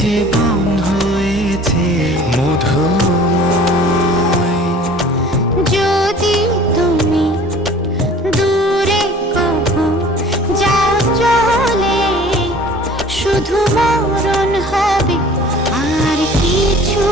জীবন হয়েছে মধুময়। যদি তুমি দূরে কখনো যাও চলে, শুধু মরণ হবে আর কিছু